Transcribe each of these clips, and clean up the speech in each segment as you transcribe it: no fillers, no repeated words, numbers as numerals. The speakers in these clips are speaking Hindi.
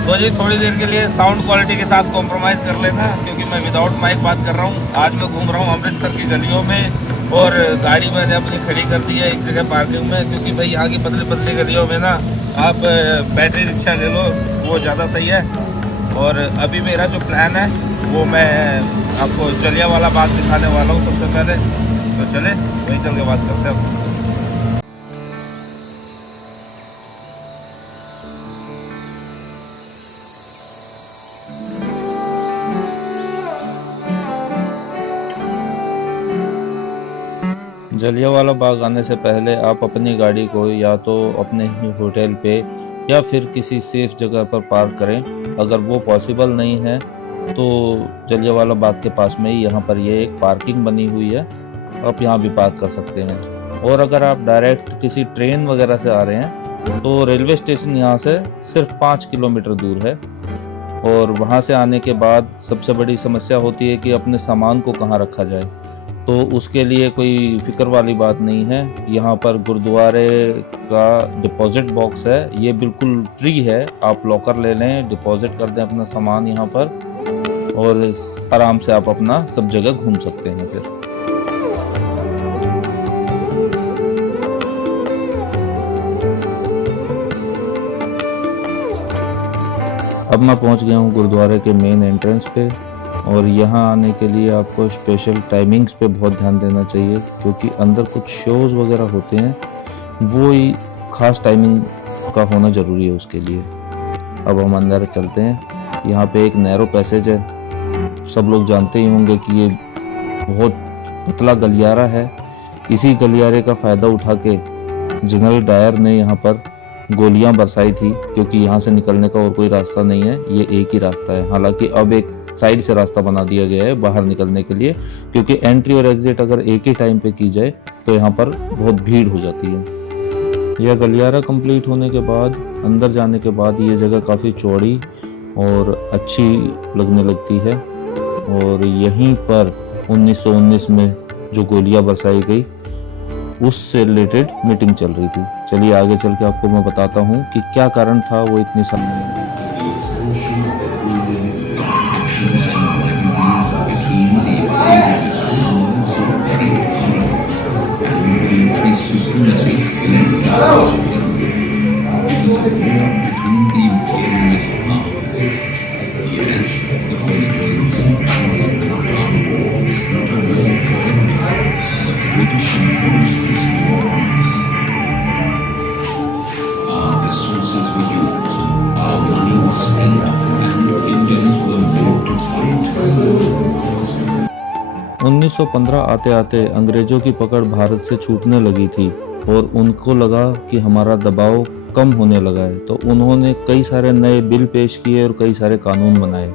तो जी थोड़ी देर के लिए साउंड क्वालिटी के साथ कॉम्प्रोमाइज़ कर लेना, क्योंकि मैं विदाउट माइक बात कर रहा हूँ। आज मैं घूम रहा हूँ अमृतसर की गलियों में और गाड़ी मैंने अपनी खड़ी कर दी है एक जगह पार्किंग में, क्योंकि भाई यहाँ की पतली पतली गलियों में ना आप बैटरी रिक्शा ले लो वो ज़्यादा सही है। और अभी मेरा जो प्लान है वो मैं आपको जलियांवाला बाग दिखाने वाला हूँ सबसे पहले। तो चले वहीं चल के बात करते हैं। जलियांवाला बाग आने से पहले आप अपनी गाड़ी को या तो अपने ही होटल पे या फिर किसी सेफ जगह पर पार्क करें। अगर वो पॉसिबल नहीं है तो जलियांवाला बाग के पास में ही यहाँ पर ये एक पार्किंग बनी हुई है, आप यहाँ भी पार्क कर सकते हैं। और अगर आप डायरेक्ट किसी ट्रेन वगैरह से आ रहे हैं तो रेलवे स्टेशन यहाँ से सिर्फ 5 किलोमीटर दूर है। और वहाँ से आने के बाद सबसे बड़ी समस्या होती है कि अपने सामान को कहाँ रखा जाए। तो उसके लिए कोई फ़िक्र वाली बात नहीं है। यहाँ पर गुरुद्वारे का डिपॉज़िट बॉक्स है, ये बिल्कुल फ्री है। आप लॉकर ले लें, डिपॉज़िट कर दें अपना सामान यहाँ पर और आराम से आप अपना सब जगह घूम सकते हैं फिर। अब मैं पहुँच गया हूँ गुरुद्वारे के मेन एंट्रेंस पे। और यहाँ आने के लिए आपको स्पेशल टाइमिंग्स पे बहुत ध्यान देना चाहिए, क्योंकि अंदर कुछ शोज़ वगैरह होते हैं, वो ही ख़ास टाइमिंग का होना ज़रूरी है उसके लिए। अब हम अंदर चलते हैं। यहाँ पे एक नैरो पैसेज है, सब लोग जानते ही होंगे कि ये बहुत पतला गलियारा है। इसी गलियारे का फ़ायदा उठा के जनरल डायर ने यहाँ पर गोलियां बरसाई थी, क्योंकि यहाँ से निकलने का और कोई रास्ता नहीं है, ये एक ही रास्ता है। हालांकि अब एक साइड से रास्ता बना दिया गया है बाहर निकलने के लिए, क्योंकि एंट्री और एग्जिट अगर एक ही टाइम पे की जाए तो यहाँ पर बहुत भीड़ हो जाती है। यह गलियारा कंप्लीट होने के बाद अंदर जाने के बाद ये जगह काफ़ी चौड़ी और अच्छी लगने लगती है। और यहीं पर 1919 में जो गोलियां बरसाई गई उससे रिलेटेड मीटिंग चल रही थी। चलिए आगे चल के आपको मैं बताता हूँ कि क्या कारण था वो इतनी सारी। उन्नीस 1915 आते आते अंग्रेजों की पकड़ भारत से छूटने लगी थी और उनको लगा कि हमारा दबाव कम होने लगा है, तो उन्होंने कई सारे नए बिल पेश किए और कई सारे कानून बनाए।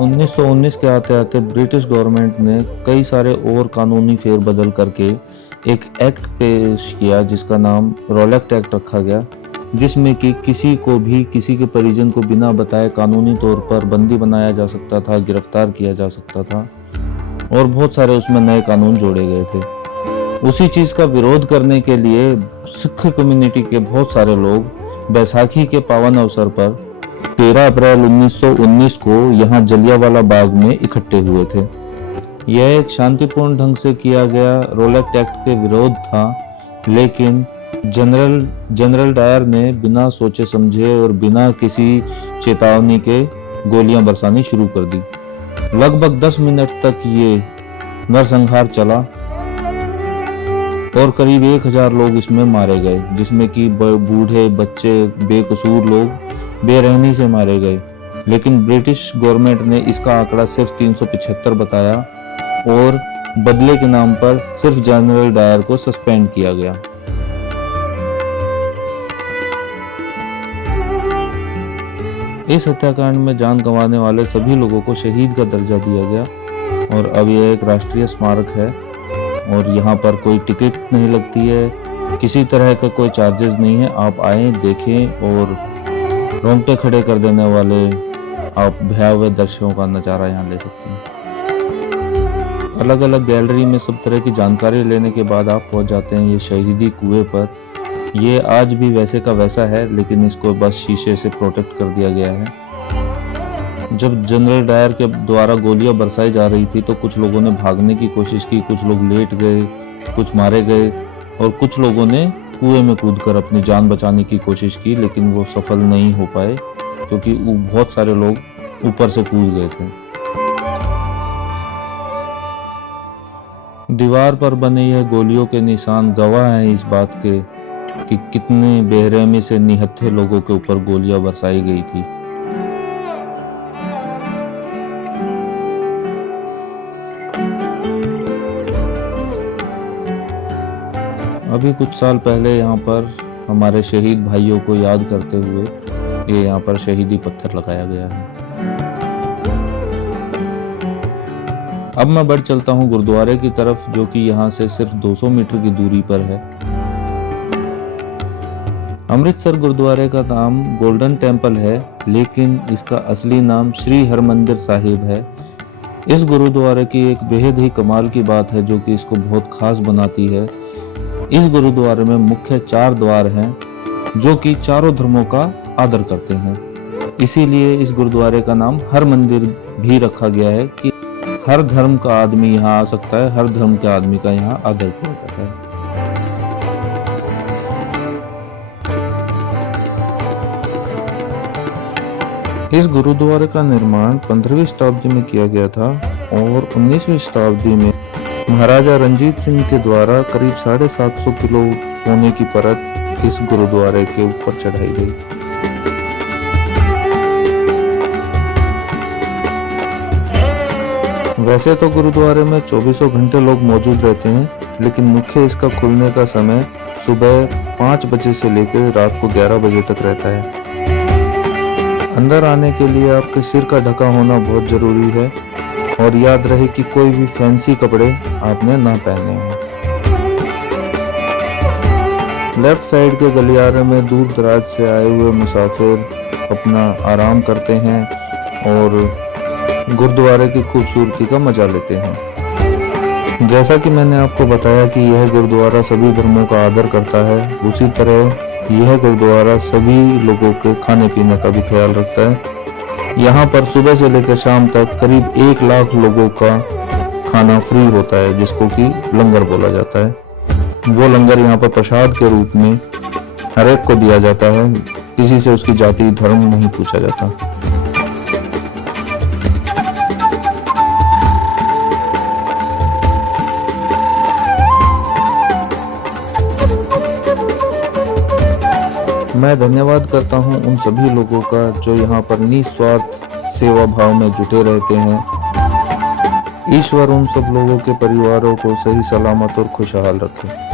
1919 के आते आते ब्रिटिश गवर्नमेंट ने कई सारे और कानूनी फेरबदल करके एक एक्ट पेश किया जिसका नाम रॉलेक्ट एक्ट रखा गया, जिसमें कि किसी को भी किसी के परिजन को बिना बताए कानूनी तौर पर बंदी बनाया जा सकता था, गिरफ्तार किया जा सकता था और बहुत सारे उसमें नए कानून जोड़े गए थे। उसी चीज़ का विरोध करने के लिए सिख कम्युनिटी के बहुत सारे लोग बैसाखी के पावन अवसर पर 13 अप्रैल 1919 को यहाँ जलियांवाला बाग में इकट्ठे हुए थे। यह एक शांतिपूर्ण ढंग से किया गया रॉलेक्ट एक्ट के विरोध था, लेकिन जनरल डायर ने बिना सोचे समझे और बिना किसी चेतावनी के गोलियां बरसानी शुरू कर दी। लगभग 10 मिनट तक ये नरसंहार चला और करीब 1000 लोग इसमें मारे गए, जिसमें कि बूढ़े, बच्चे, बेकसूर लोग बेरहमी से मारे गए। लेकिन ब्रिटिश गवर्नमेंट ने इसका आंकड़ा सिर्फ 375 बताया और बदले के नाम पर सिर्फ जनरल डायर को सस्पेंड किया गया। इस हत्याकांड में जान गंवाने वाले सभी लोगों को शहीद का दर्जा दिया गया और अब यह एक राष्ट्रीय स्मारक है और यहाँ पर कोई टिकट नहीं लगती है, किसी तरह का कोई चार्जेस नहीं है। आप आए, देखें और रोंगटे खड़े कर देने वाले आप भयावह दृश्यों का नज़ारा यहाँ ले सकते हैं। अलग अलग गैलरी में सब तरह की जानकारी लेने के बाद आप पहुँच जाते हैं ये शहीदी कुएं पर, ये आज भी वैसे का वैसा है, लेकिन इसको बस शीशे से प्रोटेक्ट कर दिया गया है। जब जनरल डायर के द्वारा गोलियां बरसाई जा रही थी तो कुछ लोगों ने भागने की कोशिश की, कुछ लोग लेट गए, कुछ मारे गए और कुछ लोगों ने कुएं में कूदकर अपनी जान बचाने की कोशिश की, लेकिन वो सफल नहीं हो पाए क्योंकि बहुत सारे लोग ऊपर से कूद गए थे। दीवार पर बने यह गोलियों के निशान गवाह हैं इस बात के कि कितने बेरहमी से निहत्थे लोगों के ऊपर गोलियां बरसाई गई थी। अभी कुछ साल पहले यहाँ पर हमारे शहीद भाइयों को याद करते हुए ये यहाँ पर शहीदी पत्थर लगाया गया है। अब मैं बढ़ चलता हूँ गुरुद्वारे की तरफ, जो कि यहाँ से सिर्फ 200 मीटर की दूरी पर है। अमृतसर गुरुद्वारे का नाम गोल्डन टेम्पल है, लेकिन इसका असली नाम श्री हरमंदिर साहिब है। इस गुरुद्वारे की एक बेहद ही कमाल की बात है जो कि इसको बहुत खास बनाती है। इस गुरुद्वारे में मुख्य 4 द्वार हैं जो कि चारों धर्मों का आदर करते हैं। इसीलिए इस गुरुद्वारे का नाम हर मंदिर भी रखा गया है कि हर धर्म का आदमी यहाँ आ सकता है, हर धर्म के आदमी का यहाँ आदर किया जाता है। इस गुरुद्वारे का निर्माण 15वीं शताब्दी में किया गया था और 19वीं शताब्दी में महाराजा रंजीत सिंह के द्वारा करीब 750 किलो सोने की परत इस गुरुद्वारे के ऊपर चढ़ाई गई। वैसे तो गुरुद्वारे में 24 घंटे लोग मौजूद रहते हैं, लेकिन मुख्य इसका खुलने का समय सुबह 5 बजे से लेकर रात को 11 बजे तक रहता है। अंदर आने के लिए आपके सिर का ढका होना बहुत जरूरी है और याद रहे कि कोई भी फैंसी कपड़े आपने ना पहने हों। लेफ्ट साइड के गलियारे में दूर दराज से आए हुए मुसाफिर अपना आराम करते हैं और गुरुद्वारे की खूबसूरती का मजा लेते हैं। जैसा कि मैंने आपको बताया कि यह गुरुद्वारा सभी धर्मों का आदर करता है, उसी तरह यह गुरुद्वारा सभी लोगों के खाने पीने का भी ख्याल रखता है। यहाँ पर सुबह से लेकर शाम तक करीब 1 लाख लोगों का खाना फ्री होता है, जिसको कि लंगर बोला जाता है। वो लंगर यहाँ पर प्रसाद के रूप में हर एक को दिया जाता है, किसी से उसकी जाति धर्म नहीं पूछा जाता। मैं धन्यवाद करता हूं उन सभी लोगों का जो यहाँ पर निस्वार्थ सेवा भाव में जुटे रहते हैं। ईश्वर उन सब लोगों के परिवारों को सही सलामत और खुशहाल रखे।